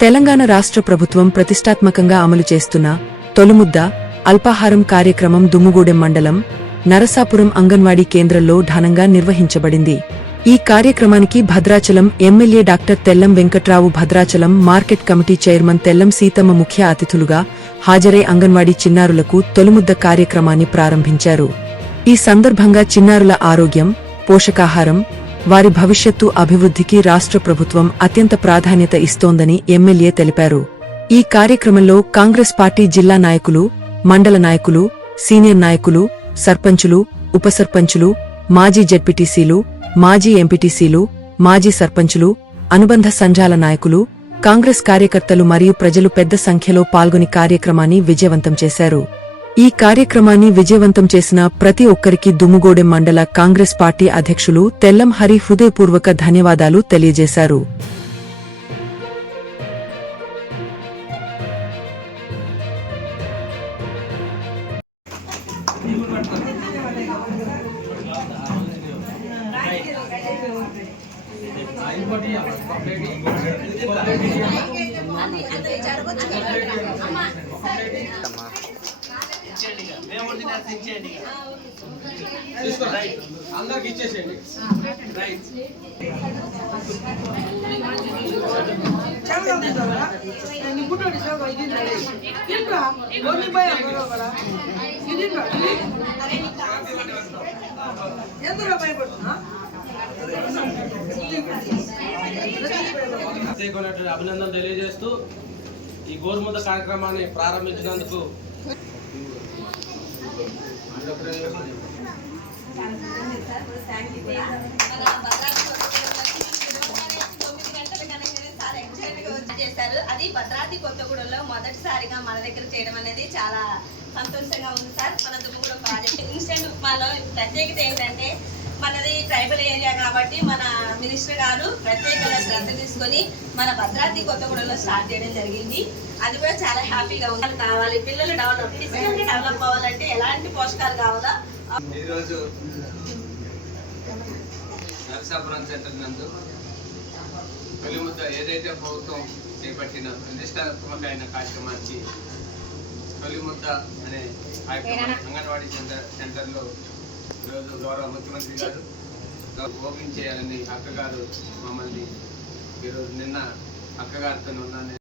తెలంగాణ రాష్ట్ర ప్రభుత్వం ప్రతిష్టాత్మకంగా అమలు చేస్తున్న తొలిముద్ద అల్పాహారం కార్యక్రమం దుమ్ముగూడెం మండలం నరసాపురం అంగన్వాడీ కేంద్రంలో ఘనంగా నిర్వహించబడింది. ఈ కార్యక్రమానికి Bhadrachalam MLA doctor Tellam Venkatrao, Bhadrachalam market committee chairman Tellam Seethamma ముఖ్య అతిథులుగా హాజరై అంగన్వాడీ చిన్నారులకు తొలిముద్ద కార్యక్రమాన్ని ప్రారంభించారు. ఈ సందర్భంగా చిన్నారుల ఆరోగ్యం, పోషకాహారం, వారి భవిష్యత్తు అభివృద్ధికి రాష్ట్ర ప్రభుత్వం అత్యంత ప్రాధాన్యత ఇస్తోందని ఎమ్మెల్యే తెలిపారు. ఈ కార్యక్రమంలో కాంగ్రెస్ పార్టీ జిల్లా నాయకులు, మండల నాయకులు, సీనియర్ నాయకులు, సర్పంచులు, ఉప సర్పంచులు, మాజీ జెడ్పీటీసీలు, మాజీ ఎంపీటీసీలు, మాజీ సర్పంచులు, అనుబంధ సంఘాల నాయకులు, కాంగ్రెస్ కార్యకర్తలు మరియు ప్రజలు పెద్ద సంఖ్యలో పాల్గొని కార్యక్రమాన్ని విజయవంతం చేశారు. ఈ కార్యక్రమాన్ని విజయవంతం చేసిన ప్రతి ఒక్కరికి దుమ్ముగూడెం మండల కాంగ్రెస్ పార్టీ అధ్యక్షులు తెల్లం హరి హృదయపూర్వక ధన్యవాదాలు తెలియజేశారు. అందరికి ఇచ్చేసేయండి. అభినందన తెలియజేస్తూ ఈ గోరుముద్ద కార్యక్రమాన్ని ప్రారంభించినందుకు చేశారు. అది భద్రాద్రి కొత్తగూడెంలో మొదటిసారిగా మన దగ్గర చేయడం అనేది చాలా సంతోషంగా ఉంది సార్. మన దుమ్ముగూడెం ప్రాజెక్ట్ ఇన్స్టెంట్ ఉప్మాలో ప్రత్యేకత ఏంటంటే మనది ట్రైబల్ ఏరియా కాబట్టి మన మినిస్టర్ గారు ప్రత్యేకంగా శ్రద్ధ తీసుకొని మన భద్రాద్రి కొత్తగూడెంలో స్టార్ట్ చేయడం జరిగింది. అది కూడా చాలా హ్యాపీగా ఉంది. కావాలి పిల్లలు డెవలప్ అవ్వాలంటే ఎలాంటి పోషకాలు కావాలో ఈరోజు నరసాపురం సెంటర్ నందు తొలిముద్ద ఏదైతే ప్రభుత్వం చేపట్టిన ప్రతిష్టాత్మకమైన కార్యక్రమానికి తొలిముద్ద అనే కార్యక్రమం అంగన్వాడీ సెంటర్లో ఈరోజు గౌరవ ముఖ్యమంత్రి గారు ఓపెన్ చేయాలని అక్కగారు మమ్మల్ని ఈరోజు నిన్న అక్కగారితో ఉన్నాను.